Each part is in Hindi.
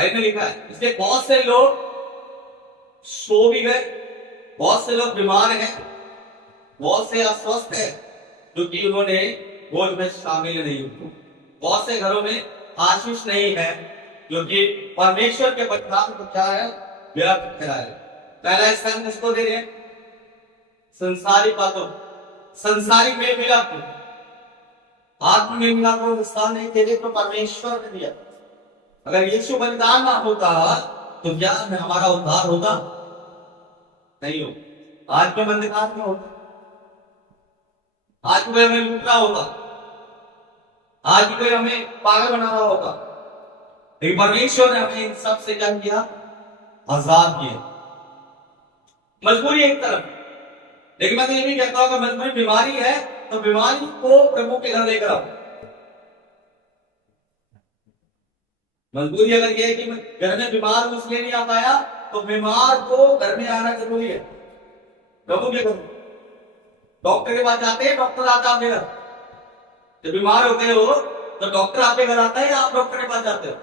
बाइबल में लिखा है। इसलिए बहुत से लोग सो भी गए, बहुत से लोग बीमार हैं, बहुत से अस्वस्थ हैं, क्योंकि उन्होंने भोज में शामिल नहीं हुए। बहुत से घरों में आशीष नहीं है, क्योंकि परमेश्वर के वचन को क्या है, व्यर्थ ठहराया है। पहला स्थान किसको दे रहे हैं? संसारिक बातों, संसारिक में मिलाप, आत्म में मिलाप को स्थान नहीं दे रहे, तो परमेश्वर ने दिया। अगर यीशु बलिदान ना होता तो क्या हमारा उद्धार होता? नहीं हो। आज में बंधकान में होता, आज कोई हमें लूट रहा होता, आज कोई हमें पागल बना रहा होता, लेकिन परमेश्वर ने हमें इन सब से क्या किया? आजाद किया। मजबूरी एक तरफ, लेकिन मैं तो ये भी कहता हूं कि मजबूरी बीमारी है तो बीमारी को प्रभु के घर लेकर आओ। मजबूरी अगर ये है कि घर में बीमार हूं इसलिए नहीं आ पाया, तो बीमार को घर में आना जरूरी है। प्रभु के घर, डॉक्टर के पास जाते हैं, डॉक्टर आता है आपके घर। जब बीमार होते हो तो डॉक्टर आपके घर आता है या आप डॉक्टर के पास जाते हो?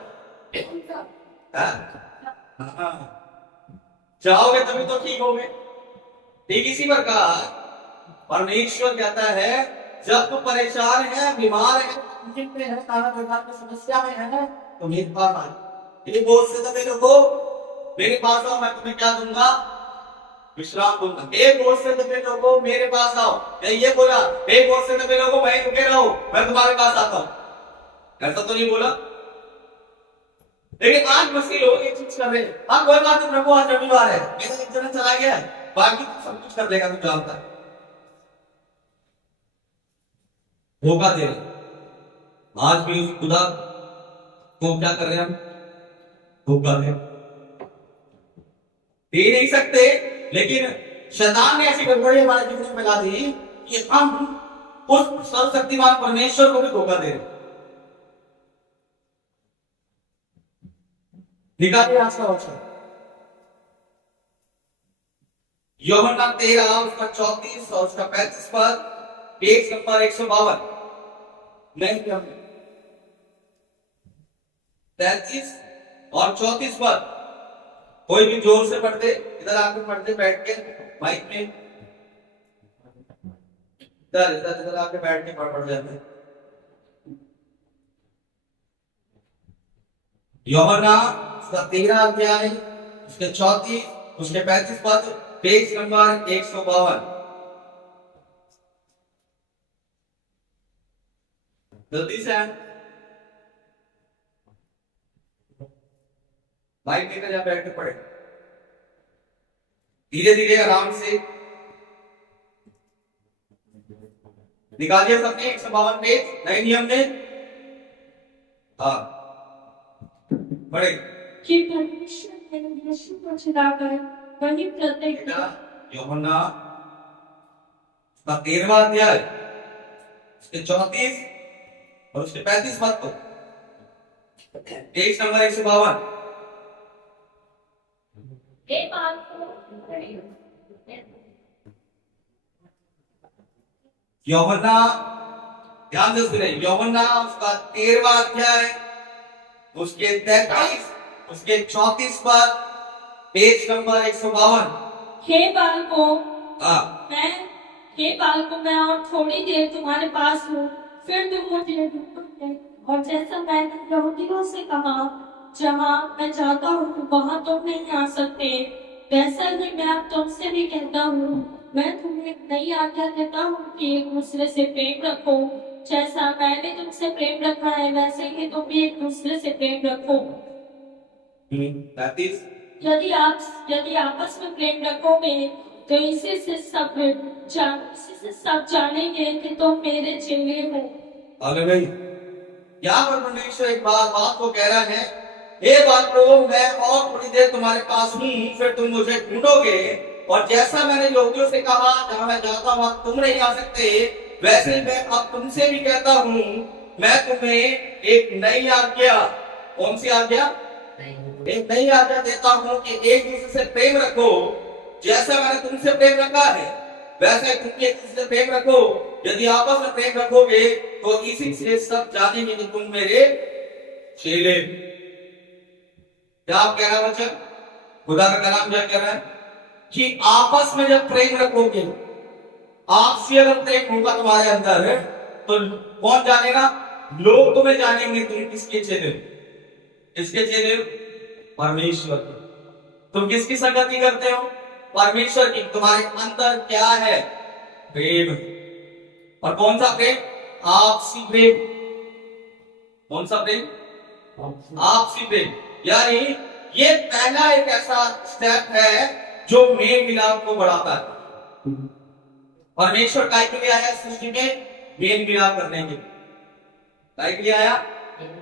जाओगे तभी तो ठीक होगे। ठीक इसी प्रकार परमेश्वर कहता है, जब तू परेशान है, बीमार है, में है, नाना प्रकार की समस्या में है, तो मेरे पास आ। ये बोझ से दबे लोगो, मेरे पास आओ, मैं तुम्हें क्या दूंगा? विश्राम दूंगा। एक बोझ से दबे लोगो, मेरे पास आओ। मैं ये बोला, एक बोझ से दबे लोगो, मैं रुके रहो, मैं तुम्हारे पास आता हूं। ऐसा तो नहीं बोला। लेकिन आज मसीह लोग ये चीज कर रहे हैं। हाँ कोई बात नहीं प्रभु, आज रविवार है, मेरा इंटरनेट चला गया है, बाकी तो सब कुछ कर देगा, तू जानता है। धोखा दे रहे। आज भी उस खुदा को क्या कर रहे हैं हम? धोखा दे नहीं सकते, लेकिन शैतान ने ऐसी गड़बड़ी हमारे जीवन में फैला दी कि हम उस सर्वशक्तिमान परमेश्वर को भी धोखा दे रहे। निकालिए आज का वचन, यूहन्ना 13 उसका 34 और उसका 35 पद, पेज नंबर 152। नहीं 33 और 34 पद, कोई भी जोर से पढ़ते, इधर आके पढ़ते बैठ के माइक में, इधर आके बैठ के पढ़ जाते। यूहन्ना उसका 13 अध्याय, उसके 34, उसके 35 पद, पेज नंबर 152। जल्दी से माइक लेकर जा, बैठ के पढ़े, धीरे धीरे आराम से। निकालिए सबने 152 पेज, नए नियम में। हाँ पढ़े। कि परमेश्वर ने यीशु को छुड़ाकर वही प्रत्येक यूहन्ना उसका 13वां अध्याय, उसके 34 और उसके 35 पद को, पेज नंबर 152। यूहन्ना, ध्यान से सुने, यूहन्ना उसका 13वां अध्याय, उसके 33, उसके 34 पद, पेज नंबर 152। हे बालकों, मैं और थोड़ी देर तुम्हारे पास हूँ, फिर तुम मुझे ढूंढोगे। और जैसा मैंने यहूदियों से कहा, जहाँ मैं जाता हूँ वहाँ तुम नहीं आ सकते, वैसा ही मैं अब तुमसे भी कहता हूँ। मैं तुम्हें एक नई आज्ञा देता हूँ कि एक दूसरे से प्रेम रखो। जैसा मैंने तुमसे प्रेम रखा है, वैसे ही तुम भी एक दूसरे से प्रेम रखो। यदि आपस में प्रेम रखोगे तो इसी से सब जानेंगे कि तुम मेरे चेले हो। यहाँ पर परमेश्वर एक बात को कह रहा है, हे बालकों, मैं और थोड़ी देर तुम्हारे पास हूँ, फिर तुम मुझे ढूंढोगे। और जैसा मैंने यहूदियों से कहा, जहाँ मैं जाता हूँ तुम नहीं आ सकते, वैसे मैं अब तुमसे भी कहता हूँ, मैं तुम्हें एक नई आज्ञा, कौन सी आज्ञा? एक नई आज्ञा देता हूँ कि एक दूसरे से प्रेम रखो। जैसा मैंने तुमसे प्रेम रखा है, वैसे तुम भी एक दूसरे से प्रेम रखो। यदि आपस में प्रेम रखोगे तो इसी से सब जानेंगे कि तुम मेरे चेले। क्या आप कह रहे हैं बच्चन? खुदा का कलाम क्या कह रहा है कि आपस में जब प्रेम रखोगे, आपसी अगर प्रेम होगा तुम्हारे अंदर, तो कौन जानेगा? लोग तुम्हें जानेंगे तुम किसके चेले हो। किसके चेले हो? परमेश्वर के। तुम किसकी संगति करते हो? परमेश्वर की। तुम्हारे अंदर क्या है? प्रेम। और कौन सा प्रेम? आपसी प्रेम। कौन सा प्रेम? आपसी प्रेम। यानी ये पहला एक ऐसा स्टेप है जो मेल मिलाप को बढ़ाता है। परमेश्वर काय के लिए आया सृष्टि में? मेल मिलाप करने के लिए। काय के लिए आया?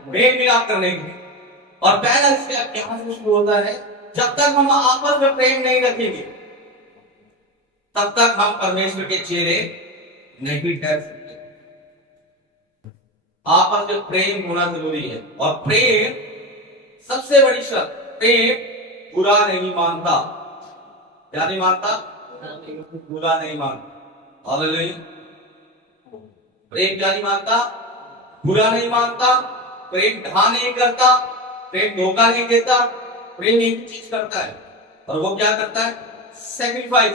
मेल मिलाप करने के लिए। और पहला स्टेप यहां से शुरू होता है, जब तक हम आपस में प्रेम नहीं रखेंगे तब तक हम परमेश्वर के चेले नहीं ठहर सकते। आपस में प्रेम होना जरूरी है। और प्रेम सबसे बड़ी शर्त, प्रेम बुरा नहीं मानता। क्या नहीं मानता? बुरा नहीं मानता। हालेलुया। प्रेम क्या नहीं मानता? बुरा नहीं मानता। प्रेम ढा नहीं करता। प्रेम धोखा नहीं देता। प्रेम एक चीज करता है, और वो क्या करता है? सेक्रीफाइस,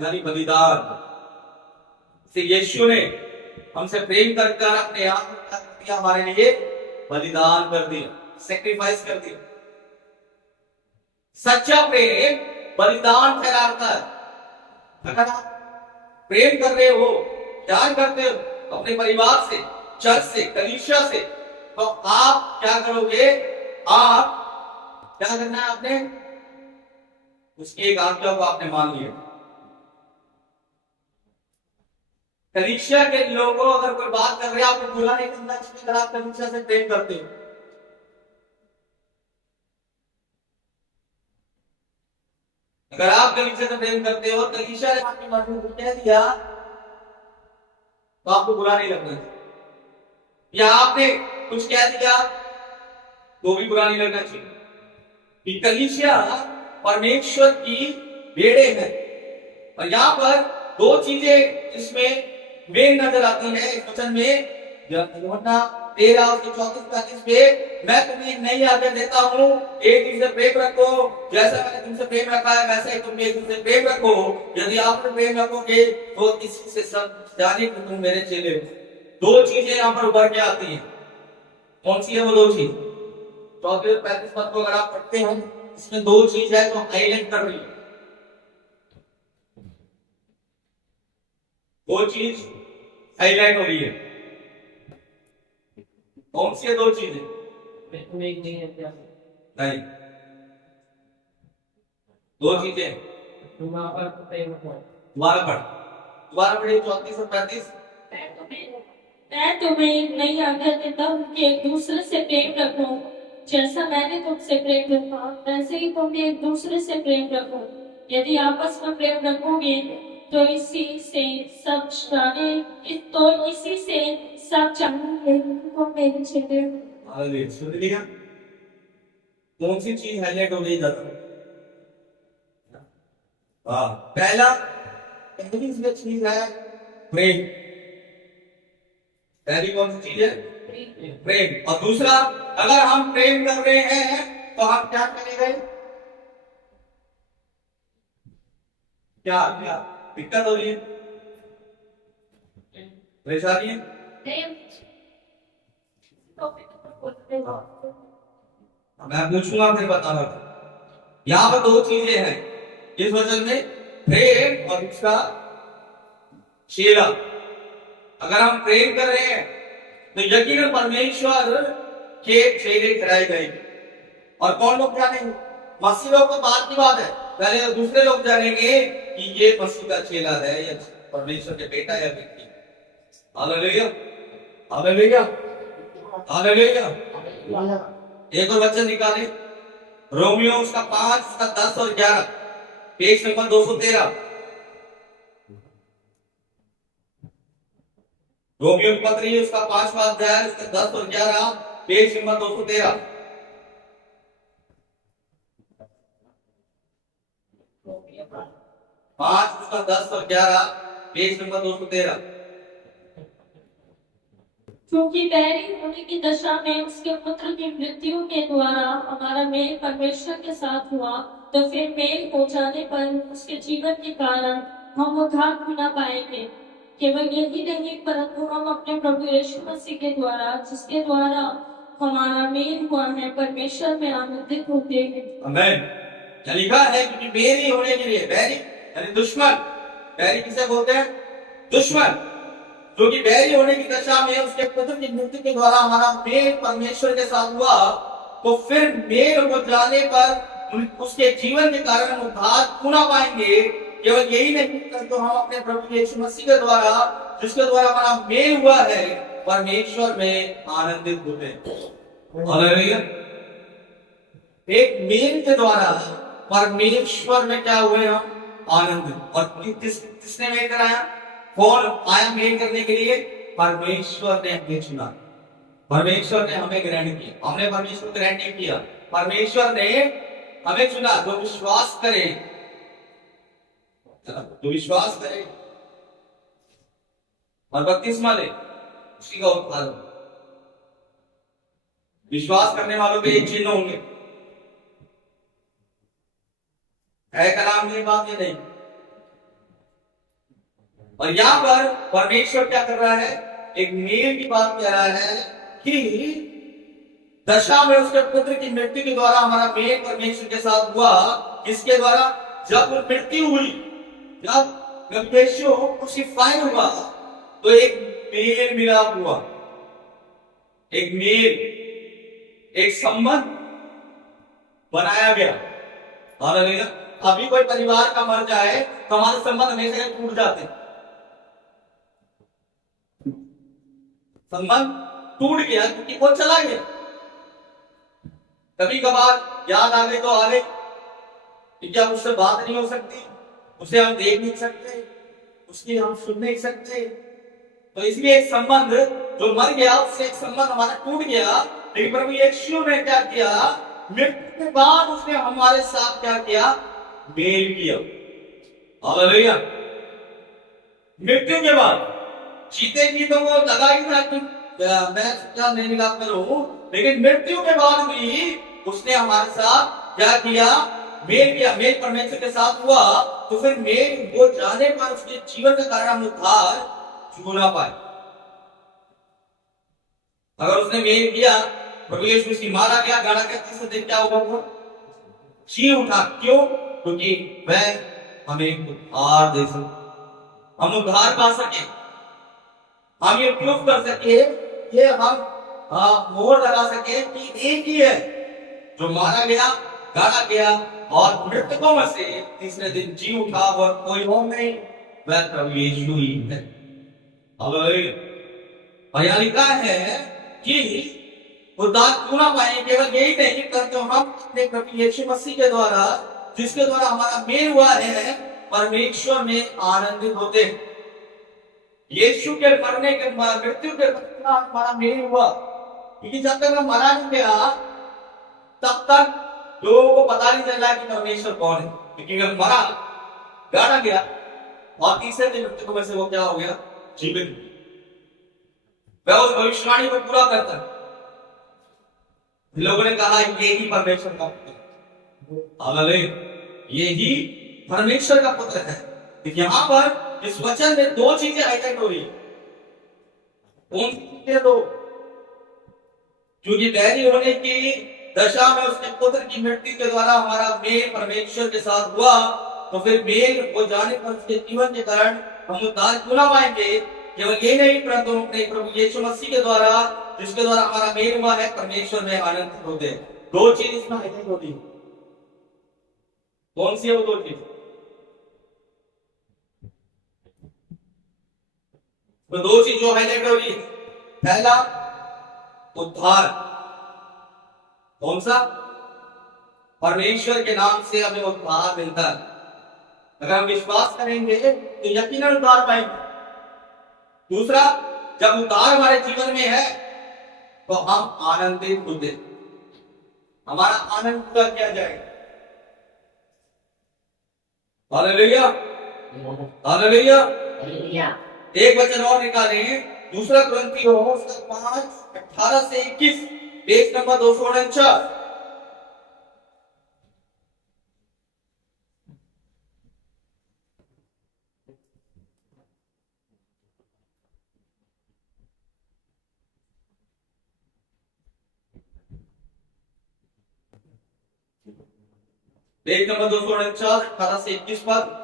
यानी बलिदान। से यीशु ने हमसे प्रेम करके अपने आप हमारे लिए बलिदान कर दिया, सेक्रीफाइस कर दिया। सच्चा प्रेम बलिदान ठहराता है। अगर आप प्रेम कर रहे हो, प्यार करते हो अपने परिवार से, चर्च से, कलीसिया से, तो आप क्या करोगे? आप क्या करना है? आपने उसकी एक आज्ञा को आपने मान लिया। कलीसिया के लोगों अगर कोई बात कर रहे हैं, आपको बुरा नहीं करना चाहिए अगर आप कलीसिया से प्रेम करते हो। अगर आप कलीसिया से प्रेम करते हो, कलीसिया ने आपकी मर्जी को कह दिया, तो आपको बुरा नहीं लगना चाहिए। या आपने कुछ कह दिया तो भी बुरा नहीं लगना चाहिए। कि कलीसिया परमेश्वर की भेड़े है। और यहां पर दो चीजें इसमें मेन नजर आती है इस वचन में। यूहन्ना 13:34-35 पे, मैं तुम्हें एक नई आज्ञा देता हूं, एक दूसरे से प्रेम रखो, जैसा मैंने तुमसे प्रेम रखा है वैसे ही तुम एक दूसरे से प्रेम रखो। यदि आप प्रेम रखोगे तो इसी से सब जाने कि तुम मेरे चेले हो। दो चीजें यहां पर उभर के आती हैं। कौन सी है वो दो चीज? 34-35 पद को अगर आप पढ़ते हैं, इसमें दो चीज है तो हाईलाइट कर रही है। दो चीज हाईलाइट हो रही है। कौन सी है दो चीजें? नहीं, दो चीजें दोबारा पढ़िए 34 और 35। मैं तुम्हें एक नई आज्ञा देता हूँ कि एक दूसरे से प्रेम रखो, जैसा मैंने तुमसे प्रेम रखा वैसे ही तुम भी एक दूसरे से प्रेम रखो। यदि आपस में प्रेम रखोगे तो इसी से सब जानेंगे तुम मेरे चेले हो। हालेलुया। सुन लिया? कौन सी चीज हाईलाइट हो गई ज्यादा? पहली चीज है प्रेम। पहली कौन सी चीज है? प्रेम। और दूसरा, अगर हम प्रेम कर रहे हैं तो हम क्या करेंगे? क्या क्या दिक्कत हो रही है? परेशानी है? मैं पूछूंगा फिर बताना। यहां पर दो चीजें हैं इस वचन में, प्रेम और दूसरा चेला। अगर हम प्रेम कर रहे हैं तो यकीनन परमेश्वर के चेले ठहराए गए। और कौन लोग जानेंगे? मसीह लोग तो बात की बात है, पहले तो दूसरे लोग जानेंगे कि ये मसीह का चेला है या परमेश्वर के बेटा या बेटी। Hallelujah, hallelujah, hallelujah. एक और वचन निकाले, रोमियो उसका 5, उसका 10 और 11, पेज नंबर 213। रोमियो की पत्री उसका 5वां अध्याय, उसका 10 और 11, पेज नंबर 213। पांच उसका 10 और 11, पेज नंबर 213। क्योंकि बैरी होने की दशा में उसके पुत्र की मृत्यु के द्वारा हमारा मेल परमेश्वर के साथ हुआ, तो फिर मेल हो जाने पर उसके जीवन के कारण हम उद्धार भी न पाएंगे। केवल यही नहीं, परंतु हम अपने प्रभु यीशु मसीह के द्वारा, जिसके द्वारा हमारा मेल हुआ है, परमेश्वर में आनंदित होते हैं। आमेन। क्या लिखा है? क्योंकि बैरी होने के लिए, बैरी यानी दुश्मन, बैरी किसे बोलते हैं? दुश्मन। क्योंकि बैरी होने की दशा में उसके पुत्र की मृत्यु के द्वारा हमारा मेल परमेश्वर के साथ हुआ, तो फिर मेल हो जाने पर उसके जीवन के कारण हम उद्धार पुनः पाएंगे। केवल यही नहीं, परंतु हम अपने प्रभु यीशु मसीह के द्वारा, जिसके द्वारा हमारा मेल हुआ है, परमेश्वर में आनंदित होते हैं। हालेलुया। एक मेल के द्वारा परमेश्वर में क्या हुए हम? आनंदित। और किसने मेल कराया? कौन आया मेल करने के लिए? परमेश्वर ने हमें चुना, परमेश्वर ने हमें ग्रहण किया। हमने परमेश्वर को ग्रहण नहीं किया, परमेश्वर ने हमें चुना। जो विश्वास करे, जो विश्वास करे और बपतिस्मा ले, उसी का उद्धार होगा। विश्वास करने वालों पे एक चिन्ह होंगे, है कलाम की बात ये नहीं। और यहां पर परमेश्वर क्या कर रहा है? एक मेल की बात कह रहा है कि दशा में उसके पुत्र की मृत्यु के द्वारा हमारा मेल परमेश्वर के साथ हुआ। इसके द्वारा जब मृत्यु हुई, जब यीशु क्रूसिफाई हुआ, तो एक मेल मिलाप हुआ, एक मेल, एक संबंध बनाया गया। हालेलुया। अभी कोई परिवार का मर जाए तो हमारे संबंध हमेशा टूट जाते हैं। संबंध टूट गया क्योंकि वो चला गया। कभी कभार याद आ गई तो आ गई, क्योंकि अब उससे बात नहीं हो सकती, उसे हम देख नहीं सकते, उसकी हम सुन नहीं सकते। तो इसलिए एक संबंध जो मर गया, उससे एक संबंध हमारा टूट गया। लेकिन प्रभु यीशु ने क्या किया? मृत्यु के बाद उसने हमारे साथ क्या किया? मेल किया। हालेलुया। मृत्यु के बाद, जीते जी तो वो लगा ही था कि मैं क्या नहीं मिला करूं, लेकिन मृत्यु के बाद भी उसने हमारे साथ क्या किया? मेल किया। मेल परमेश्वर के साथ हुआ, तो फिर मेल हो जाने पर उसके जीवन का कारण हम उद्धार छू ना पाए। अगर उसने मेल किया, प्रभु यीशु मसीह मारा गया, गाड़ा गया, तीसरे दिन क्या हुआ? वो जी उठा। क्यों? क्योंकि वह हमें उद्धार दे सके, हम उद्धार पा सके, हम ये प्रूफ कर सके, ये हम मोहर लगा सके कि एक ही है जो मारा गया, गाड़ा गया और मृतकों में से तीसरे दिन जी उठा, और कोई और नहीं, वह प्रभु यीशु ही है। और यहां लिखा है कि उद्धार क्यों ना पाए, केवल यही नहीं, परंतु हम अपने प्रभु यीशु मसीह के द्वारा, जिसके द्वारा हमारा मेल हुआ है, परमेश्वर में आनंदित होते हैं। यीशु के मरने के मृत्यु के बाद हमारा मेल हुआ, क्योंकि जब तक हम मरा नहीं गया, तब तक लोगों को पता नहीं चल रहा कि परमेश्वर कौन है। क्योंकि अगर मरा, गाड़ा गया और तीसरे दिन मृत्यु में से वो क्या हो गया? जीवित। वह उस भविष्यवाणी को पूरा करता है। लोगों ने कहा ये ही परमेश्वर का पुत्र है। हालेलुया। ये ही परमेश्वर का पुत्र है। यहां पर इस वचन में दो चीजें हाईलाइट हो रही है। कौन सी चीजें? दो। क्योंकि बैरी होने की दशा में उसके पुत्र की मृत्यु के द्वारा हमारा मेल परमेश्वर के साथ हुआ, तो फिर मेल हो जाने पर उसके जीवन के कारण हम उद्धार क्यों ना पाएंगे। केवल ये नहीं, परंतु अपने प्रभु यीशु मसीह के द्वारा, जिसके द्वारा हमारा मेल हुआ है, परमेश्वर में आनंदित होते हैं। दो चीज इसमें हाईलाइट होती है। कौन सी है वो दो चीज? तो दो चीज जो हाईलाइट हो रही है, पहला उद्धार। कौन सा? परमेश्वर के नाम से हमें उद्धार मिलता है। अगर हम विश्वास करेंगे तो यकीनन उद्धार पाएंगे। दूसरा, जब उद्धार हमारे जीवन में है तो हम आनंदित होते, हमारा आनंद पूरा किया जाएगा। हालेलुया। हालेलुया। एक वचन और निकालें, दूसरा क्रंथियों उसका 5:18 से 21, पेज नंबर 249। पेज नंबर 249, 18 से 21 पर।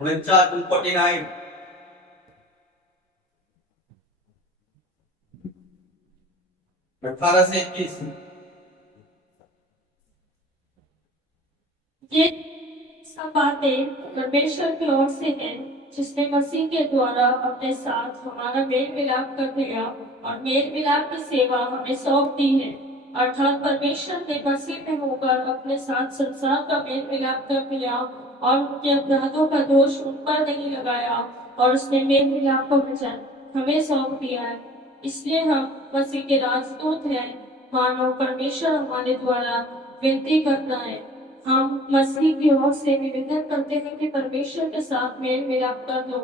उनचास 249, अठारह से 21। ये सब बातें परमेश्वर की ओर से है, जिसने मसीह के द्वारा अपने साथ हमारा मेल मिलाप कर दिया और मेल मिलाप की सेवा हमें सौंप दी है। अर्थात परमेश्वर ने मसीह में होकर अपने साथ संसार का मेल मिलाप कर दिया और उनके अपराधों का दोष उन पर नहीं लगाया, और उसने मेल मिलाप का वचन हमें सौंप दिया है। इसलिए हम मसीह के राजदूत हैं, मानो परमेश्वर हमारे द्वारा विनती करना है। हम मसीह की ओर से निवेदन करते हैं कि परमेश्वर के साथ मेल मिलाप कर लो।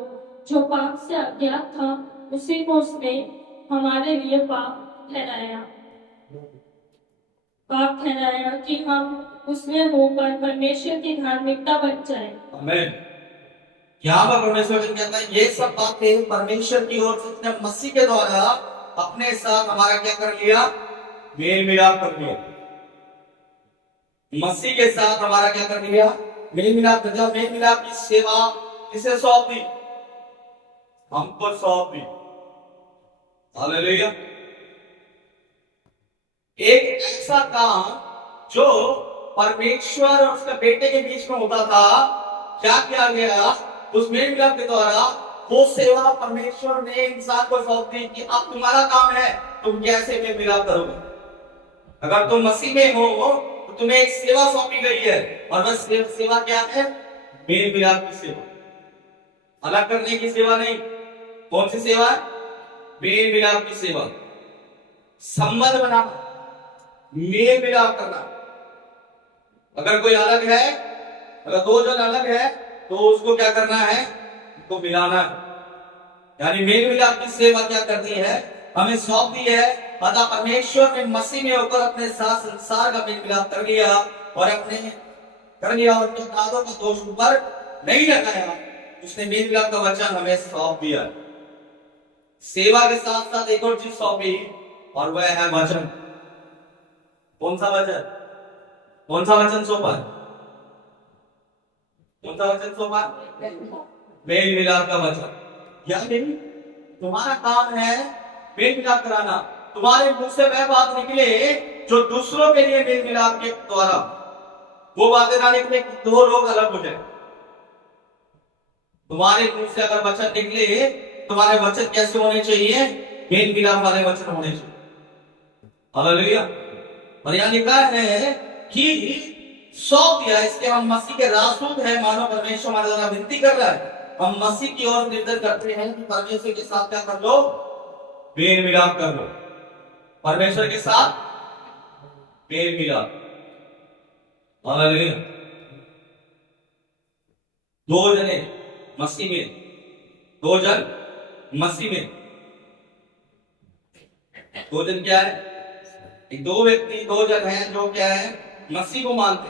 जो पाप से अज्ञात था उसी को उसने हमारे लिए पाप ठहराया कि हम उसमें होकर परमेश्वर की धार्मिकता बन जाए। आमीन। यहाँ पर परमेश्वर कहता है ये सब बातें परमेश्वर की ओर से उसने मसीह के द्वारा अपने साथ हमारा क्या कर लिया, मेल मिलाप कर लिया। मसीह के साथ हमारा क्या कर लिया, मेल मिलाप। जब मेल मिलाप की सेवा किसे सौंप दी, हमको सौंप दी। हालेलुया। एक ऐसा काम जो परमेश्वर और उसके बेटे के बीच में होता था, क्या किया गया उस मेल मिलाप के द्वारा, वो सेवा परमेश्वर ने इंसान को सौंप दी कि अब तुम्हारा काम है, तुम कैसे मेल मिलाप करोगे। अगर तुम मसीह में हो तो तुम्हें एक सेवा सौंपी गई है, और वह सेवा क्या है, मेल मिलाप की सेवा। अलग करने की सेवा नहीं। कौन सी सेवा है, मेल मिलाप की सेवा। संबंध बनाना, मेल मिलाप करना। अगर कोई अलग है, अगर दो जन अलग है तो उसको क्या करना है, उसको मिलाना है। यानी मेल मिलाप की सेवा क्या करनी है, हमें सौंप दी है। अतः परमेश्वर ने मसीह में होकर अपने साथ संसार का मेल मिलाप कर लिया और अपने कर लिया और अपने अपराधों का दोष ऊपर नहीं लगाया। उसने मेल मिलाप का वचन हमें सौंप दिया। सेवा के साथ साथ एक और चीज सौंपी, और वह है वचन। कौन सा वचन, कौन सा वचन सौंपा, कौन सा वचन सौंपा, मेल मिलाप का वचन। यानी तुम्हारा काम है मेल मिलाप कराना। तुम्हारे मुंह से वह बात निकले जो दूसरों के लिए मेल मिलाप के द्वारा, वो बातें ना निकले दो लोग अलग हो जाए। तुम्हारे मुंह से अगर वचन निकले, तुम्हारे वचन कैसे होने चाहिए, मेल मिलाप वाले वचन होने चाहिए। हालेलुया। और यहाँ लिखा है कि सौंप दिया, इसके हम मसीह के राजदूत हैं, मानो परमेश्वर हमारे द्वारा विनती कर रहा है। हम मसीह की ओर निर्देश करते हैं कि परमेश्वर के साथ क्या कर लो, मेल मिलाप कर लो। परमेश्वर के साथ मेल मिलाप। हालेलुया। दो जने मसीह में, दो जन मसीह में। दो जन क्या है, एक दो व्यक्ति, दो जन हैं जो क्या है, मसीह को मानते,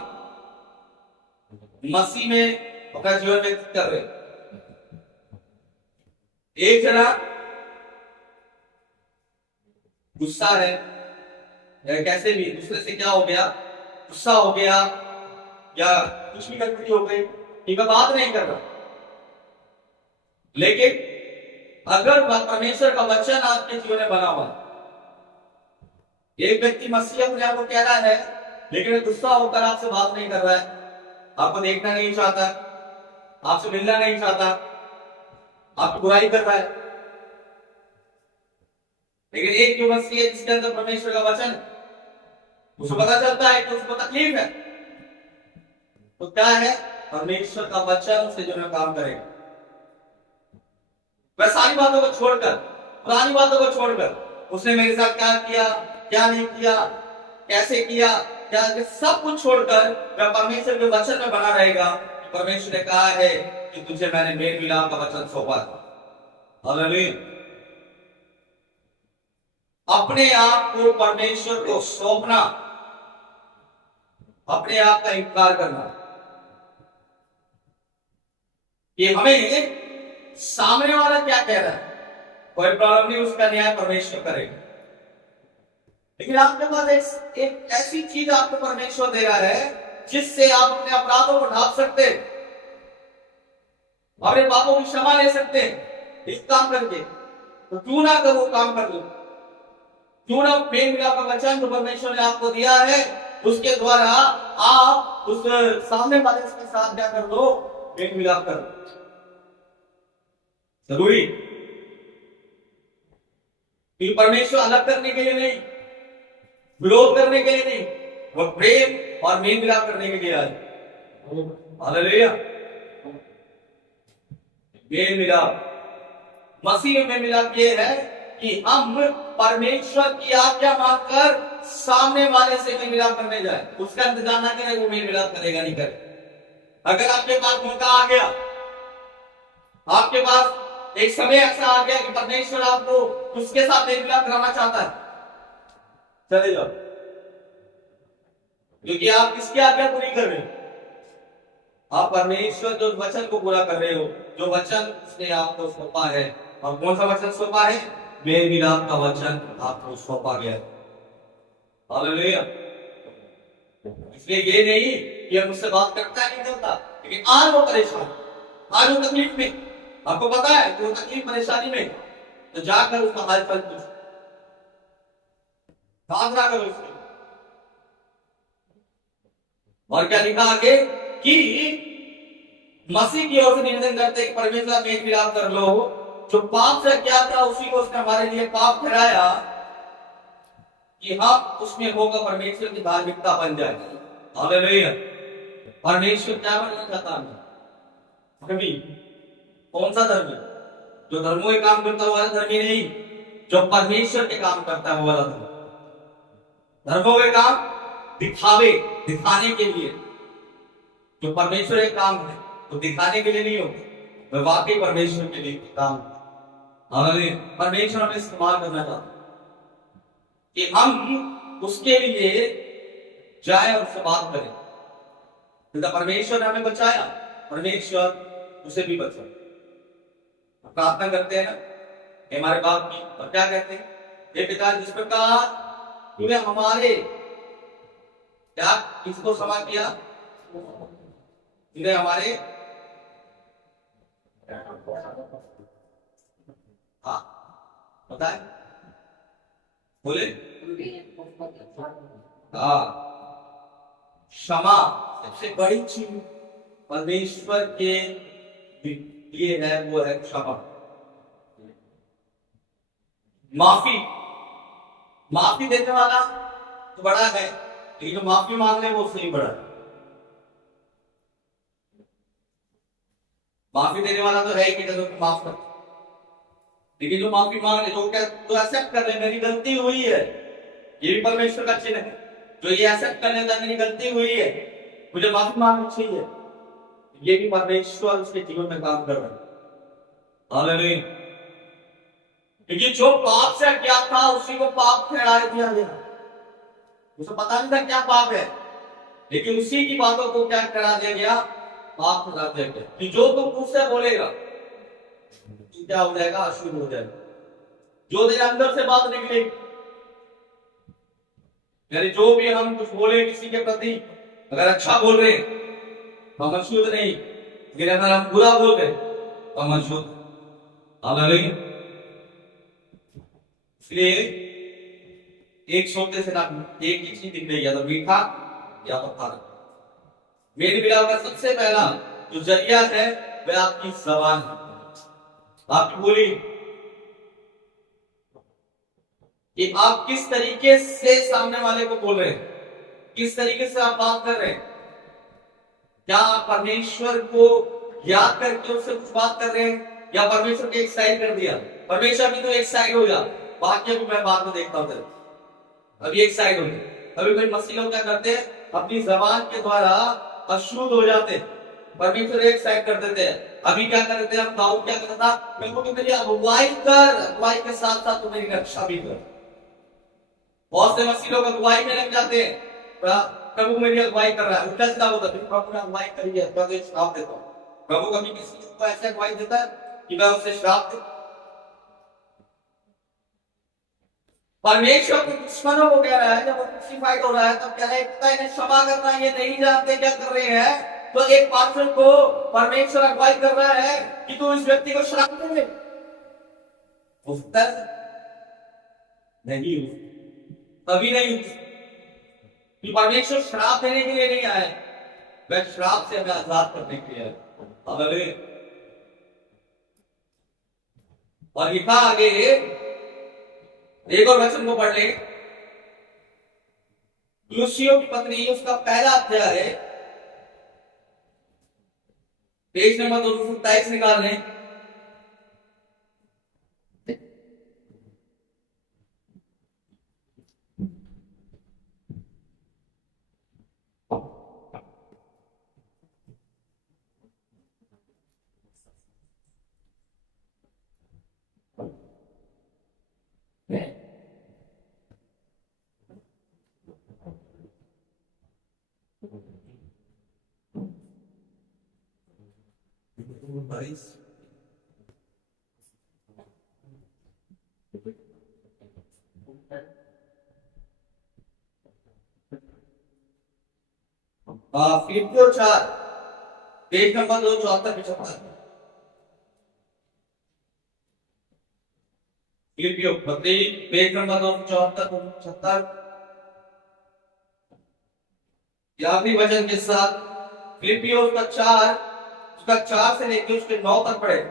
मसीह में अपना जीवन व्यतीत कर रहे। एक जना गुस्सा है, या कैसे भी दूसरे से क्या हो गया, गुस्सा हो गया या कुछ भी गड़बड़ी हो गई, ठीक है, बात नहीं कर रहा। लेकिन अगर परमेश्वर का वचन आपके जीवन में बना हुआ, एक व्यक्ति मसीह अपने आप को कह रहा है लेकिन गुस्सा होकर आपसे बात नहीं कर रहा है, आपको देखना नहीं चाहता, आपसे मिलना नहीं चाहता, आपकी बुराई कर रहा है। लेकिन एक जो मसीह है जिसके अंदर परमेश्वर का वचन, उसको पता चलता है कि उसको तकलीफ है, तो क्या है, परमेश्वर का वचन से जो है काम करेगा। वह सारी बातों को छोड़कर, पुरानी बातों को छोड़कर उसने मेरे साथ क्या किया, क्या नहीं किया, कैसे किया, क्या, सब कुछ छोड़कर मैं परमेश्वर के वचन में बना रहेगा। परमेश्वर ने कहा है कि तुझे मैंने मेल मिलाप का वचन सौंपा। हालेलुया। अपने आप को परमेश्वर को सौंपना, अपने आप का इनकार करना कि हमें सामने वाला क्या कह रहा है, कोई प्रॉब्लम नहीं, उसका न्याय परमेश्वर करेगा। लेकिन आपके पास एक ऐसी चीज आपको परमेश्वर दे रहा है जिससे आप अपने अपराधों को ढांप सकते हैं, अपने पापों की क्षमा ले सकते हैं इस काम करके। तो क्यों ना कर वो काम कर लो, क्यों ना मेल मिलाप का वचन जो परमेश्वर ने आपको दिया है उसके द्वारा आप उस सामने वाले के साथ क्या कर लो, मेल मिलाप कर लो। जरूरी कि परमेश्वर अलग करने के लिए नहीं, विरोध करने के लिए नहीं, वो प्रेम और मेल मिलाप करने के लिए आए। हालेलुया। मेल मिलाप, मसीह में मिलाप ये है कि हम परमेश्वर की आज्ञा मानकर सामने वाले से मेल मिलाप करने जाए, उसका इंतजार ना करें, वो मेल मिलाप करेगा नहीं करे। अगर आपके पास मौका आ गया, आपके पास एक समय ऐसा आ गया कि परमेश्वर आपको उसके साथ मेल मिलाप कराना चाहता है, चले जाओ, क्योंकि आप किसकी आज्ञा पूरी कर रहे हो, आप परमेश्वर जो वचन को पूरा कर रहे हो, जो वचन उसने आपको सौंपा है। और कौन सा वचन सौंपा है? मेल मिलाप का वचन आपको सौंपा गया। हालेलुया। इसलिए ये नहीं कि हम उससे बात करता नहीं करता, लेकिन आज वो परेशान, आज वो तकलीफ में, आपको पता है कि वो तकलीफ परेशानी में, तो जाकर उसका हाल चाल पूछो, साधना करो उसके। और क्या लिखा आगे कि मसीह की ओर से निवेदन करते कि परमेश्वर मेल मिलाप कर लो, जो पाप से क्या था उसी को उसने हमारे लिए पाप ठहराया कि हम उसमें होकर परमेश्वर की धार्मिकता बन जाए। हालेलुया। परमेश्वर क्या बनना चाहता है? कभी कौन सा धर्मी? जो धर्मों के काम करता हुआ धर्मी नहीं, जो परमेश्वर के काम करता है वो वाला धर्मी। धर्मों के काम दिखावे, दिखाने के लिए, जो परमेश्वर के काम है तो दिखाने के लिए नहीं होता, वह वाकई परमेश्वर के लिए काम। हालेलुया। परमेश्वर हमें इस्तेमाल करना चाहता कि हम उसके लिए जाए और उससे बात करें। तो परमेश्वर ने हमें बचाया, परमेश्वर उसे भी बचा। प्रार्थना करते हैं ना हमारे बाप की, और क्या कहते हैं? ये पिता जिस प्रकार तूने हमारे क्या किसको क्षमा किया, तूने हमारे हाँ पता है, बोले हाँ, क्षमा सबसे बड़ी चीज परमेश्वर के लिए है, वो है क्षमा, माफी। माफी देने वाला तो बड़ा है, लेकिन जो माफी मांगने वो उससे ही बड़ा है। माफी देने वाला तो है ही कि तो माफ कर, लेकिन जो माफी मांग ले, जो क्या तो एक्सेप्ट कर ले मेरी गलती हुई है, ये भी परमेश्वर का चिन्ह है। जो ये एक्सेप्ट कर लेता मेरी गलती हुई है, मुझे माफी मांगनी चाहिए, ये भी परमेश्वर उसके जीवन में काम कर रहा है। हालेलुया। क्योंकि जो पाप से अज्ञात था उसी को पाप ठहरा दिया गया, उसे पता नहीं था क्या पाप है, लेकिन उसी की बातों को क्या ठहरा दिया गया, पाप ठहरा दिया गया। कि जो तुम मुझसे बोलेगा क्या हो जाएगा, अशुद्ध हो जाएगा। जो तेरे अंदर से बात निकलेगी, यानी जो भी हम कुछ बोले किसी के प्रति, अगर अच्छा बोल रहे तो हम अशुद्ध नहीं, लेकिन अगर हम बुरा बोल रहे तो हम अशुद्ध। हालेलुया। इसलिए एक सोते से ना एक ही चीज दिख रही, या तो मीठा या तो खारा। मेल मिलाप का सबसे पहला जो जरिया है वह आपकी जबान है, आपकी बोली, कि आप किस तरीके से सामने वाले को बोल रहे हैं, किस तरीके से आप बात कर रहे हैं। क्या आप परमेश्वर को याद करके उससे कुछ बात कर रहे हैं, या परमेश्वर को एक साइड कर दिया? परमेश्वर भी तो एक साइड हो जा, वाक्य भी मैं बाद में देखता हूँ तेरे। अभी एक साइड हो गई। अभी कोई मसीह लोग क्या करते हैं, अपनी जबान के द्वारा अशुद्ध हो जाते हैं, परमेश्वर एक साइड कर देते हैं। अभी क्या कर देते हैं, हम दाऊद क्या करता था, प्रभु की मेरी अगुवाई कर, अगुवाई के साथ साथ तू मेरी रक्षा भी कर। बहुत से मसीह लोग अगुवाई में लग जाते हैं, प्रभु मेरी अगुवाई कर रहा है, उल्टा सीधा होता है, प्रभु ने अगुवाई करी है, मैं तो श्राप देता हूँ। प्रभु कभी किसी को ऐसे अगुवाई देता है कि मैं उसे श्राप दे। परमेश्वर के दुश्मनों को कह रहा है, जब वो क्रूसिफाइड हो रहा है तब कह रहा है इन्हें क्षमा करना, ये नहीं जानते क्या कर रहे हैं। तो एक पास्टर को परमेश्वर अगुवाई कर रहा है कि तू इस व्यक्ति को श्राप दे। उठता नहीं, कभी नहीं कि परमेश्वर श्राप देने के लिए नहीं आए, वह श्राप से हमें आजाद करने के लिए आए। और लिखा आगे, एक और वचन को पढ़ ले, लूसियो की पत्नी, उसका पहला अध्याय है, पेज नंबर 227 निकाल लें। फिलिपियों 4 पेज नंबर 274-75। फिलिपियों पत्री पेज नंबर 274-75, आखिरी वचन के साथ फिलिपियों का 4, उसका 4 से लेकर उसके 9 तक पढ़े।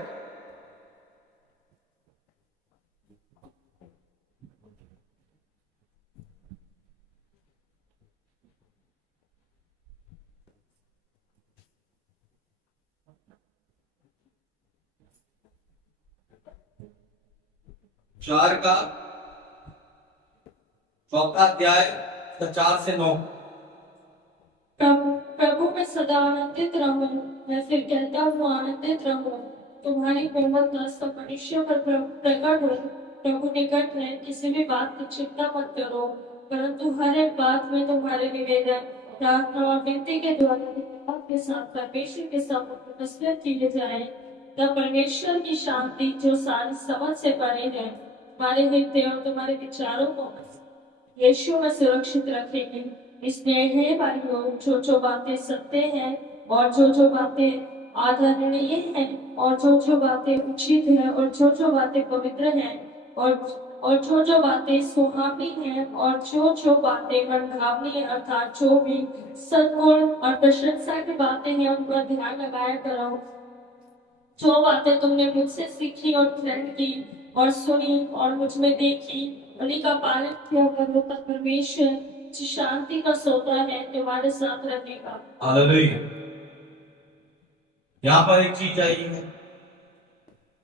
चार का चौथा अध्याय 4 से 9। प्रभु में सदा आनंदित रहूं, मैं फिर कहता हूँ आनंदित रहूं। तुम्हारी कोमलता सब मनुष्यों पर प्रकट हो। प्रभु निकट है, किसी भी बात की चिंता मत करो, परंतु हर एक बात में तुम्हारे निवेदन, प्रार्थना और विनती के द्वारा धन्यवाद के साथ परमेश्वर के सामने उपस्थित किए जाए। तब परमेश्वर की शांति, जो सारी समझ से परे है, तुम्हारे हृदय और तुम्हारे विचारों को यीशु में सुरक्षित रखेगी। इसलिए हे भाइयों, जो बातें सत्य हैं, और जो बातें आदरणीय हैं, और जो बातें उचित हैं, और जो बातें पवित्र हैं, और जो बातें सुहावनी हैं, और जो बातें मनभावनी हैं, अर्थात जो भी सद्गुण और प्रशंसा की बातें हैं, उन पर ध्यान लगाया करो। जो बातें तुमने मुझसे सीखी और ग्रहण की और सुनी और मुझ में देखी, उन्हीं का पालन किया करो, तब परमेश्वर जो शांति का सोता है तुम्हारे साथ रहेगा। हालेलुया। यहाँ पर एक चीज आई है,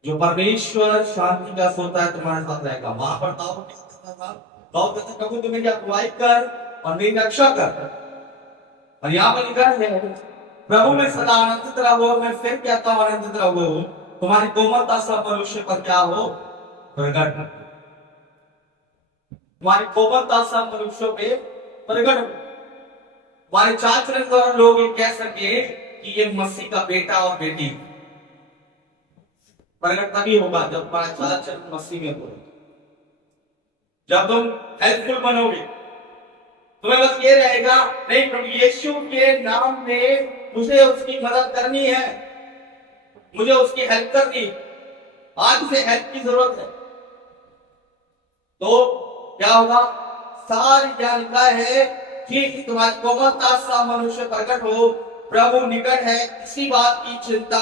जो परमेश्वर शांति का सोता है तुम्हारे साथ रहेगा। वहां पर दाऊद कहता था, प्रभु तुम्हें क्या अगुवाई कर और मेरी रक्षा कर। और यहाँ पर लिखा है, प्रभु में सदा आनंदित रहो, मैं फिर कहता हूँ आनंदित रहो। तुम्हारी कोमलता सब मनुष्य पर क्या हो, प्रकट। तुम्हारी कोमलता सब मनुष्यों पे प्रकट। तुम्हारे चाल चलन द्वारा लोग ये कह सके कि ये मसीह का बेटा और बेटी। प्रकट तभी होगा जब तुम्हारा चाल चलन मसीह में हो, जब तुम हेल्पफुल बनोगे। तुम्हें बस ये रहेगा, नहीं प्रभु यीशु के नाम में मुझे उसकी मदद करनी है, मुझे उसकी हेल्प करनी, आज से हेल्प की जरूरत है। तो क्या होगा, सारी जानकारी है कि तुम्हारी कोमलता सा मनुष्य प्रकट हो, प्रभु निकट है, किसी बात की चिंता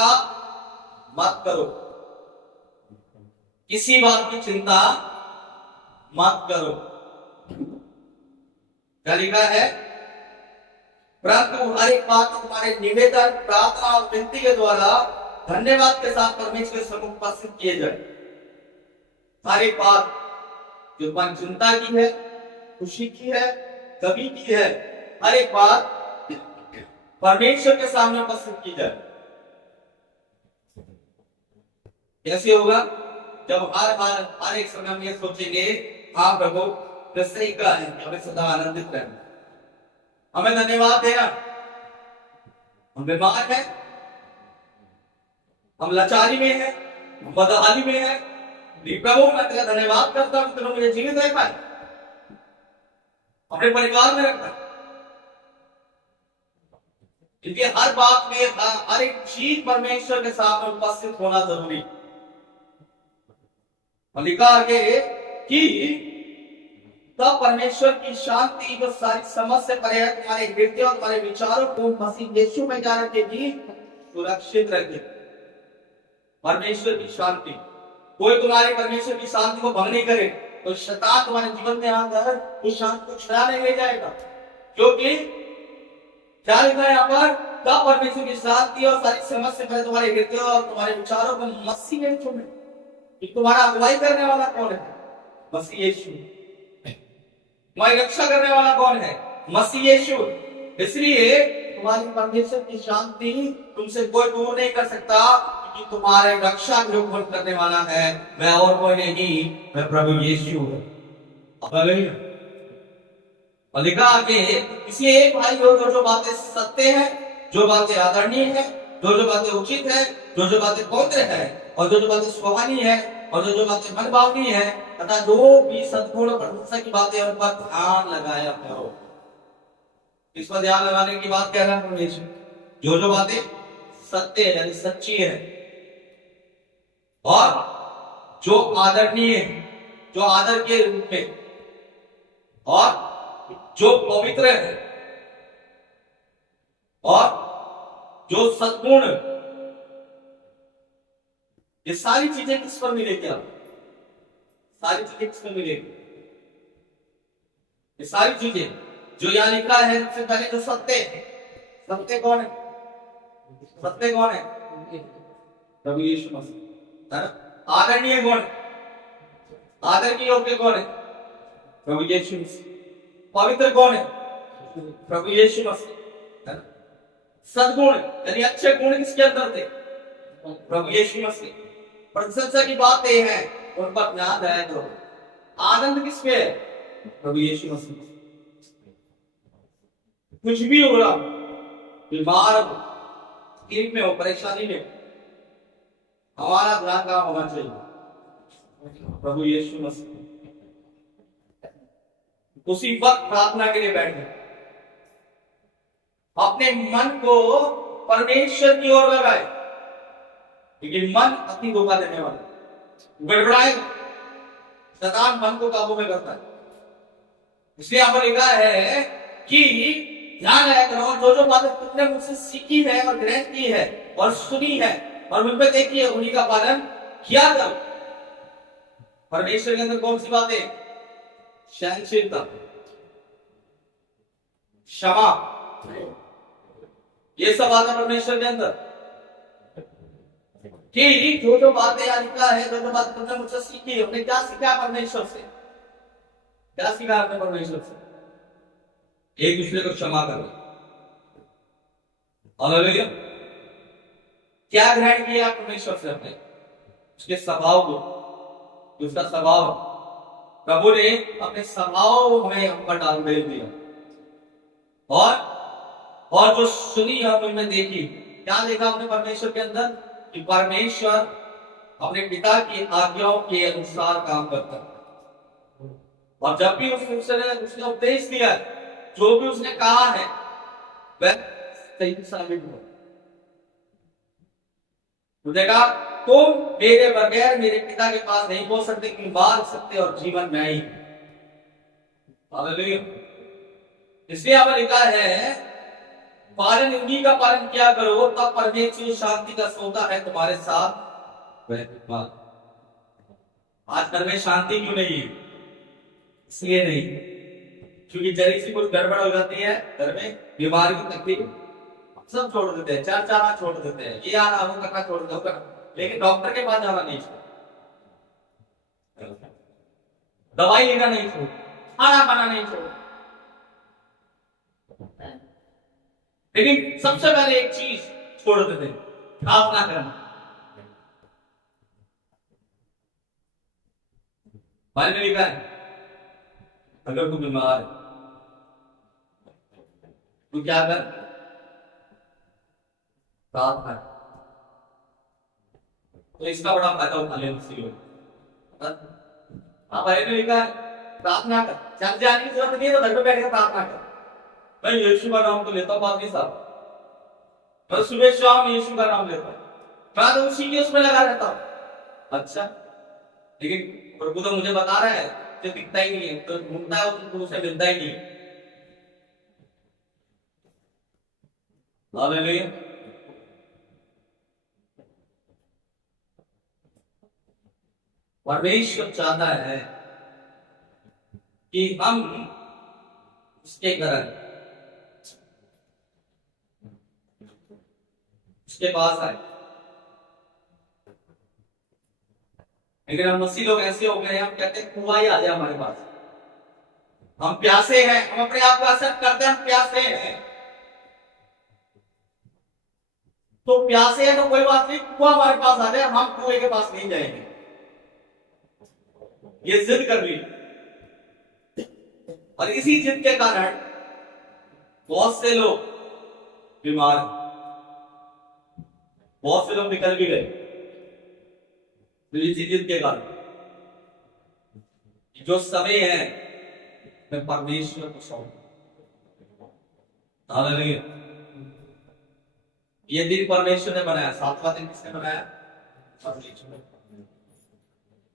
मत करो, किसी बात की चिंता मत करो। क्या लिखा है, परंतु हर एक बात तुम्हारे निवेदन, प्रार्थना और विनती के द्वारा धन्यवाद के साथ परमेश्वर के सम्मुख उपस्थित किए जाए। हर एक बात जो मन चिंता की है, खुशी की है, कमी की है, हर एक बात परमेश्वर के सामने उपस्थित की जाए। कैसे होगा? जब हर एक समय हम ये सोचेंगे, हाँ प्रभु तो सही कहा है, हमें सदा आनंदित रहना, हमें धन्यवाद देना। हम बीमार हैं, हम लाचारी में हैं, हम बदहाली में हैं, प्रभु मैं तेरा धन्यवाद करता हूं, तूने मुझे जीवित रखा है, अपने परिवार में रखा है। इसलिए हर बात में, हर एक चीज परमेश्वर के सामने उपस्थित होना जरूरी। और लिखा आगे कि तब परमेश्वर की शांति जो सारी समझ से परे है, तुम्हारे हृदय और तुम्हारे विचारों को मसीह यीशु में क्या रखेगी? सुरक्षित रखेगी। परमेश्वर की शांति, कोई तुम्हारे परमेश्वर की शांति को भंग नहीं करे, तो शैतान तुम्हारे जीवन में आकर उस शांति को छुड़ा नहीं ले जाएगा। क्योंकि क्या लिखा है यहाँ पर? तब परमेश्वर की शांति और सारी समझ से पहले तुम्हारे हृदय और तुम्हारे विचारों को मसीह यीशु में। तुम्हारा अगुवाई करने वाला कौन है? मसीह यीशु। तुम्हारी रक्षा करने वाला कौन है? मसीह यीशु। इसलिए तुम्हारी परमेश्वर की शांति तुमसे कोई दूर नहीं कर सकता, क्योंकि तुम्हारे रक्षा जो करने वाला है मैं और कोई नहीं, मैं प्रभु यीशु हूं। और लिखा आगे, इसलिए एक भाई जो बातें सत्य है, जो बातें आदरणीय है, जो बातें उचित है, जो बातें पवित्र है, और जो बातें सुहानी है, और जो बातें मनभावनी है, तथा जो भी सद्गुण और प्रशंसा की बातें, उन पर ध्यान लगाया करो। इस पर ध्यान लगाने की बात कह रहा है परमेश्वर। जो बातें सत्य है, यानी सच्ची है, और जो आदरणीय है, जो आदर के रूप में, और जो पवित्र है, और जो सद्गुण, ये सारी चीजें किस पर मिलेगी? सारी चीजें किस पर मिलेगी? ये सारी चीजें जो यहां लिखा है, सबसे पहले जो सत्य है। सत्य कौन है? सत्य कौन है? प्रभु यीशु मसीह। आदरणीय कौन है? आदर की योग्य कौन है? प्रभु यीशु मसीह। पवित्र कौन है? प्रभु यीशु मसीह। सद्गुण यानी अच्छे गुण किसके अंदर थे? प्रभु यीशु मसीह। प्रशंसा की बातें हैं, उन पर ध्यान रहे तो आनंद किसमें है? प्रभु यीशु मसीह। कुछ भी हो रहा, बीमार हो, तकलीफ में हो, परेशानी में, हमारा ध्यान कहां होना चाहिए? प्रभु यीशु मसीह। उसी वक्त प्रार्थना के लिए बैठे, अपने मन को परमेश्वर की ओर लगाए, क्योंकि मन अपनी धोखा देने वाला, गड़बड़ाएगा। शैतान मन को काबू में करता है। इसलिए यहाँ पर लिखा है कि ध्यान रखा करो, जो बातें तुमने मुझसे सीखी है और ग्रहण की है और सुनी है और मुझ पर देखी है, उन्हीं का पालन किया करो। परमेश्वर के अंदर कौन सी बातें? सहनशीलता, क्षमा, ये सब बातें परमेश्वर के अंदर। कि जो बातें यहाँ लिखा है, जो बात तुमने मुझसे सीखी, हमने क्या सीखा परमेश्वर से? क्या सीखा आपने परमेश्वर से? एक दूसरे को क्षमा करो। हालेलुया। क्या ग्रहण किया परमेश्वर से अपने? उसके स्वभाव को, उसका स्वभाव। प्रभु ने अपने स्वभाव हमें हम पर डाल दिया, और जो सुनी हम उनमें देखी। क्या देखा हमने परमेश्वर के अंदर? कि परमेश्वर अपने पिता की आज्ञाओं के अनुसार काम करता है, और जब भी उसने उपदेश दिया, जो भी उसने कहा है वह सही साबित हो। उसने कहा तुम मेरे बगैर मेरे पिता के पास नहीं पहुंच सकते, कि मार्ग सत्य और जीवन में ही। हालेलुया। इसलिए हमें लिखा है, पालन इन्हीं का पालन किया करो, तब परमेश्वर शांति का सोता है तुम्हारे साथ। आज घर में शांति क्यों नहीं है? इसलिए नहीं क्योंकि जरी सी कुछ गड़बड़ हो जाती है घर में, बीमारी की तकलीफ, सब छोड़ देते हैं, चार छोड़ देते हैं, ये आना वो करना छोड़ दो, लेकिन डॉक्टर के पास जाना नहीं। दवाई लेना नहीं छोड़, खाना खाना नहीं छोड़, लेकिन सबसे पहले एक चीज छोड़ देते, प्रार्थना करना। बाइबल में लिखा है अगर तू बीमार है तू क्या कर, प्रार्थना। तो इसका बड़ा फायदा उठा ले मुझसे लोग। हाँ बाइबल में लिखा है प्रार्थना कर, चल जाने की जरूरत नहीं है, तो घर पे बैठ कर प्रार्थना कर। मैं यीशु का नाम तो लेता हूँ बाकी साहब, मैं सुबह शाम यीशु का नाम लेता हूँ, मैं तो उसी के उसमें लगा रहता हूँ। अच्छा, लेकिन प्रभु तो मुझे बता रहा है जो दिखता ही नहीं है, तो ढूंढता है तो उसे मिलता ही नहीं। हालेलुया। परमेश्वर चाहता है कि हम उसके कारण उसके पास आए, लेकिन हम मसीह लोग ऐसे हो गए, हम कहते हैं कुआं ही आ जाए हमारे पास, हम प्यासे हैं, हम अपने आप को एक्सेप्ट करते हैं हम प्यासे हैं। तो प्यासे हैं तो कोई बात नहीं, कुआं हमारे पास आ जाए, हम कुएं के पास नहीं जाएंगे। ये जिद कर ली, और इसी जिद के कारण बहुत से लोग बीमार, बहुत से लोग निकल भी गए इसी जिद के कारण। जो समय है मैं परमेश्वर को सौंप, हालेलुया। ये दिन परमेश्वर ने बनाया, सातवां दिन किसने बनाया? परमेश्वर।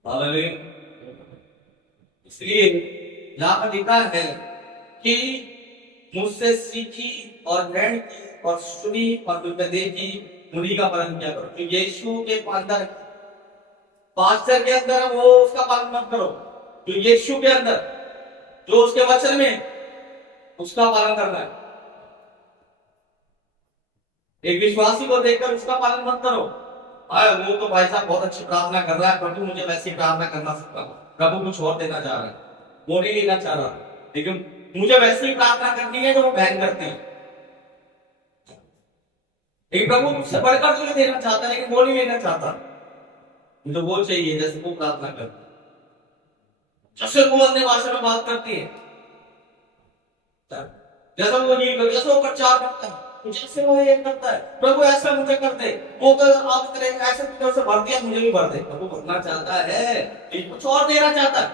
हालेलुया। इसलिए यहां पर लिखा है कि मुझसे सीखी और ग्रहण की और सुनी और देखी उन्हीं का पालन किया करो। तो यीशु के अंदर, पास्टर के अंदर वो उसका पालन मत करो, जो यीशु के अंदर, जो उसके वचन में, उसका पालन करना है। एक विश्वासी को देखकर उसका पालन मत करो, अरे वो तो भाई साहब बहुत अच्छी प्रार्थना कर रहा है, प्रभु मुझे वैसी प्रार्थना करना सकता हूं, प्रभु कुछ और देना चाह रहा है, वो नहीं लेना चाह रहा, लेकिन मुझे वैसी प्रार्थना करनी है जो वो बहन करते हैं। लेकिन प्रभु मुझसे बढ़कर तुझे देना चाहता है, लेकिन वो नहीं लेना चाहता, मुझे वो चाहिए जैसे वो प्रार्थना करती है, जैसे वो अन्य भाषा में बात करती है, जैसा वो नहीं करता, जैसे वो प्रचार करता है, जैसे वो ये करता है, प्रभु ऐसा मुझे कर दे, वो तो आप तरह ऐसे तुझे से भर दिया, मुझे भी भर दे। प्रभु भरना चाहता है, कुछ और देना चाहता है,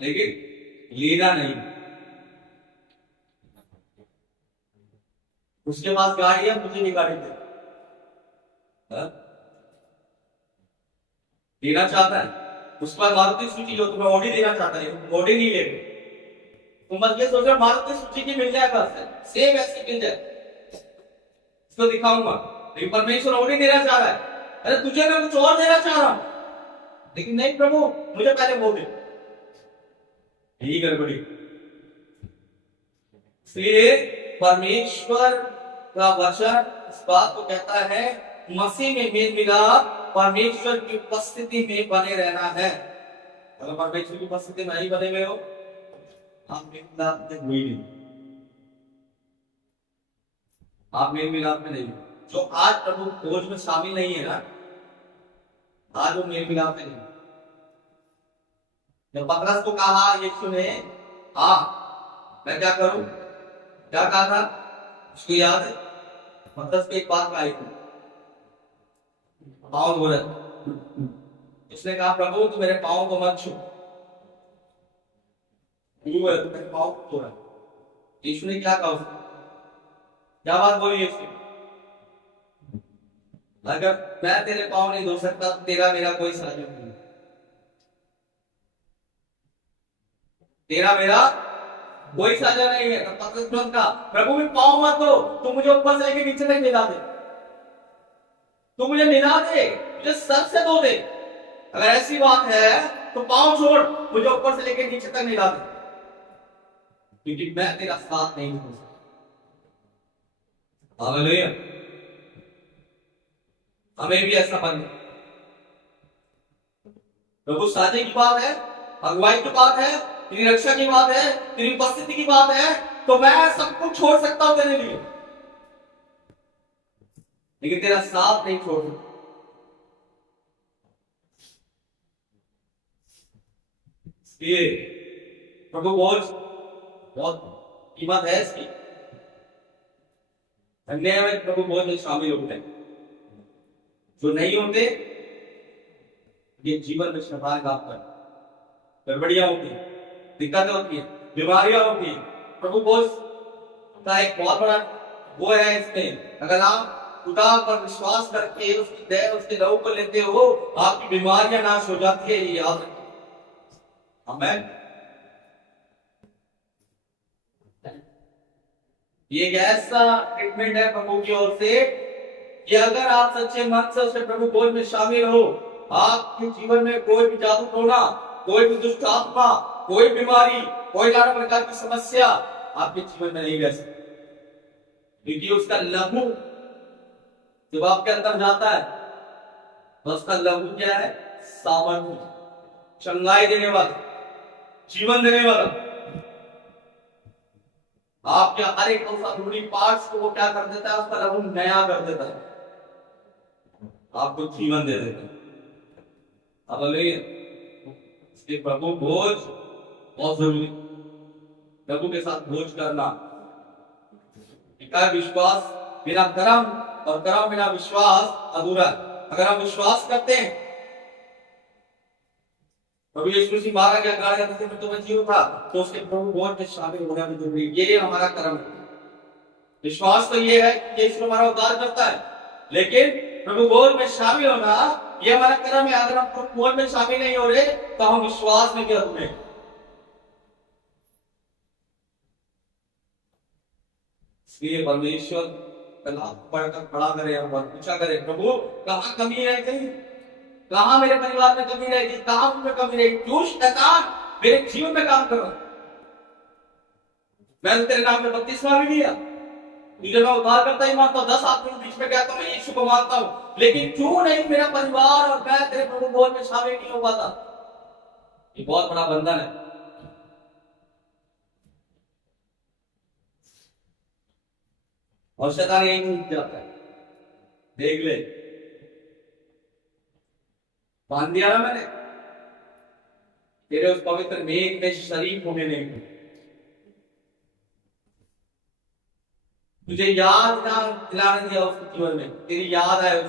लेकिन लेना नहीं। उसके पास गाड़ी है, मुझे भी गाड़ी दे, देना चाहता है। उसके बाद मारुति सुजुकी जो तुम्हें ऑडी देना चाहता है, तुम ऑडी नहीं ले, तुम बस ये सोच रहे मारुति सुजुकी मिल जाए, बस सेम ऐसी मिल जाए, इसको दिखाऊंगा। लेकिन परमेश्वर ऑडी देना चाह रहा है, अरे तुझे मैं कुछ और देना चाह रहा हूं, लेकिन नहीं प्रभु मुझे पहले वो दे, यही गड़बड़ी। इसलिए परमेश्वर का वचन इस बात को कहता है, मसीह में मेल मिलाप परमेश्वर की उपस्थिति में बने रहना है। अगर परमेश्वर की उपस्थिति में नहीं बने हुए हो, आप मेल मिलाप में हुई नहीं, आप मेल मिलाप में नहीं। जो आज प्रभु भोज में शामिल नहीं है ना, आज वो मेल मिलाप में नहीं। जब पतरस को कहा यीशु ने, हाँ मैं क्या करूं, क्या कहा था उसको याद है? पतरस पे एक बात आई थी, पाँव धो रहे, उसने कहा प्रभु तू मेरे पाँव को मत छू, तू मेरे पाँव धो रहा। यीशु ने क्या कहा उसको, क्या बात बोली यीशु? अगर मैं तेरे पाँव नहीं धो सकता, तेरा मेरा कोई साझा नहीं, तेरा मेरा कोई साझा नहीं है। तब पतरस तुरंत कहा प्रभु मेरे पाँव मत धो, तू मुझे ऊपर से लेके नीचे तक मिला दे, तू मुझे मिला दे, मुझे सर से धो दे। अगर ऐसी बात है तो पाँव छोड़, मुझे ऊपर से लेके नीचे तक मिला दे, क्योंकि मैं तेरा साथ नहीं हो सकता। हालेलुया। हमें भी ऐसा बनना, प्रभु साझे की बात है, अगुवाई की बात है, तेरी रक्षा की बात है, तेरी उपस्थिति की बात है, तो मैं सब कुछ छोड़ सकता हूं तेरे लिए, लेकिन तेरा साथ नहीं छोड़ सकता। इसलिए प्रभु बहुत कीमत है इसकी। अन्याय में प्रभु बहुत में शामिल होते हैं, जो नहीं होते ये जीवन में शैतान काम कर, गड़बड़ियां होती है, दिक्कतें होती है, बीमारियां होती है। प्रभु बोझ का एक बहुत बड़ा वो है इसमें, अगर आप खुदा पर विश्वास करके उसकी दया उसके लहू को लेते हो, आपकी बीमारियां नाश हो जाती है, ये याद रखिए। आमीन। ये एक ऐसा ट्रीटमेंट है प्रभु की ओर से कि अगर आप सच्चे मन से उसके प्रभु बोझ में शामिल हो, आपके जीवन में कोई भी जादू टोना, कोई भी दुष्ट आत्मा, कोई बीमारी, कोई नाना प्रकार की समस्या आपके जीवन में नहीं रह सकती, क्योंकि उसका लहू जब आपके अंदर जाता है तो उसका लहू क्या है? सामर्थ्य, चंगाई देने वाला, जीवन देने वाला। आपके हर एक रूढ़ी पार्ट्स को वो क्या कर देता है? उसका लहू नया कर देता है, आपको जीवन दे देता है। इसलिए प्रभु भोज बहुत जरूरी, प्रभु के साथ भोज करना। विश्वास बिना कर्म और कर्म बिना विश्वास अधूरा। अगर हम विश्वास करते हैं प्रभु यीशु मसीह मारा गया, गाड़ा गया, मृत्यु में जीव था, तो उसके प्रभु भोज में शामिल होना भी जरूरी। ये हमारा कर्म है। विश्वास तो ये है कि यीशु हमारा उद्धार करता है, लेकिन प्रभु भोज में शामिल होना ये हमारा कर्म है। अगर हम प्रभु भोज में शामिल नहीं हो रहे तो हम विश्वास में भी अधूरे हैं। इसलिए परमेश्वर पढ़कर खड़ा करे और पूछा करे, प्रभु कहाँ कमी रह गई, कहाँ मेरे परिवार में कमी रहेगी, कहाँ में कमी रहेगी, क्यों शैतान मेरे जीवन में काम करो। मैंने तेरे नाम में बपतिस्मा भी लिया, तुझे मैं उद्धार करता ही मानता हूँ, 10 आदमी के बीच में कहता हूँ मैं यीशु को मानता हूँ, लेकिन क्यों नहीं मेरा परिवार और मैं तेरे प्रभु भोज में शामिल नहीं हो पाता? ये बहुत बड़ा बंधन है। और शैतान यही नहीं जाता है, देख ले, बांध दिया ना मैंने, तेरे उस पवित्र मेघ में शरीक होने नहीं दूं। तुझे याद ना दिलाने दिया उसके जीवन में, तेरी याद है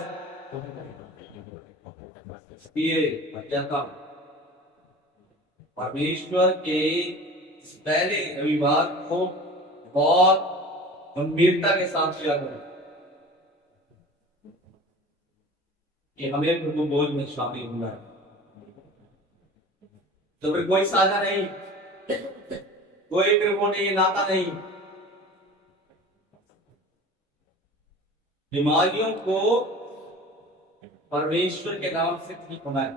परमेश्वर के पहले रविवार को बहुत गंभीरता के साथ किया करो कि हमें प्रभु भोज में शामिल होना है। तो फिर कोई साझा नहीं, कोई फिर वो नहीं, नाता नहीं। बीमारियों को परमेश्वर के नाम से ठीक होना है।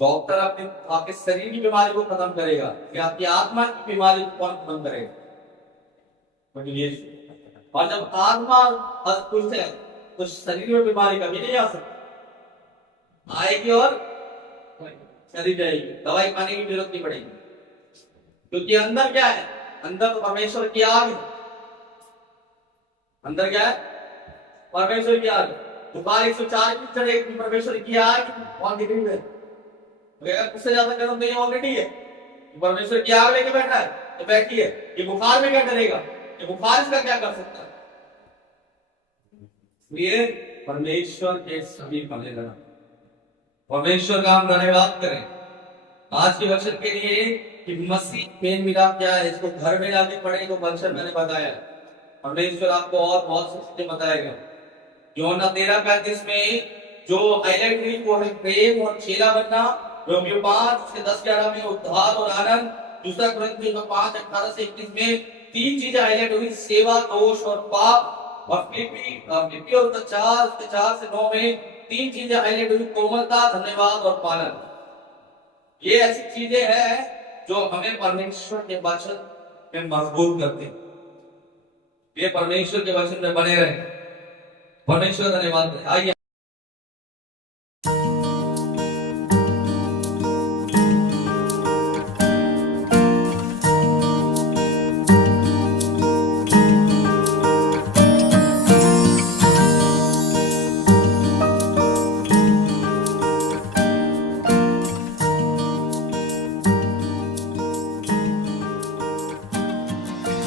डॉक्टर आपके शरीर की बीमारी को खत्म करेगा कि आपकी आत्मा की बीमारी को कौन खत्म करेगा? और जब आत्मा खुश है तो शरीर में बीमारी कभी नहीं आ सकती, आएगी और चली जाएगी, दवाई खाने की जरूरत नहीं पड़ेगी, क्योंकि अंदर क्या है? अंदर तो परमेश्वर की आग है। अंदर क्या है? परमेश्वर की आग। बुखार 104 की चढ़ेगी, परमेश्वर की आग कौन दिख रही है? उससे ज्यादा गर्म तो ये ऑलरेडी है, परमेश्वर की आग लेके बैठा है तो बैठी है, ये बुखार में क्या करेगा? ये बुखार इसका क्या कर सकता है? इसलिए परमेश्वर के समीप आने लगा, परमेश्वर का हम धन्यवाद करें आज के वचन के लिए कि मसीह मेन मिलाप क्या है, इसको घर में लाके पढ़े तो वचन मैंने बताया। परमेश्वर आपको और बहुत सी चीजें बताएगा। यूहन्ना 13:35 में जो हाईलाइट हुई वो है प्रेम और चेला बनना। रोमियो 5:10-11 में उद्धार और आनंद। दूसरा कुरिन्थियों 5:18-21 में तीन चीजें हाईलाइट हुई, सेवा, दोष और पाप। और फिलिपियों 4:4-9 में तीन चीजें हाईलाइट हुई, कोमलता, धन्यवाद और पालन। ये ऐसी चीजें हैं जो हमें परमेश्वर के वचन में मजबूत करते हैं। ये परमेश्वर के वचन में बने रहे। परमेश्वर धन्यवाद। आइए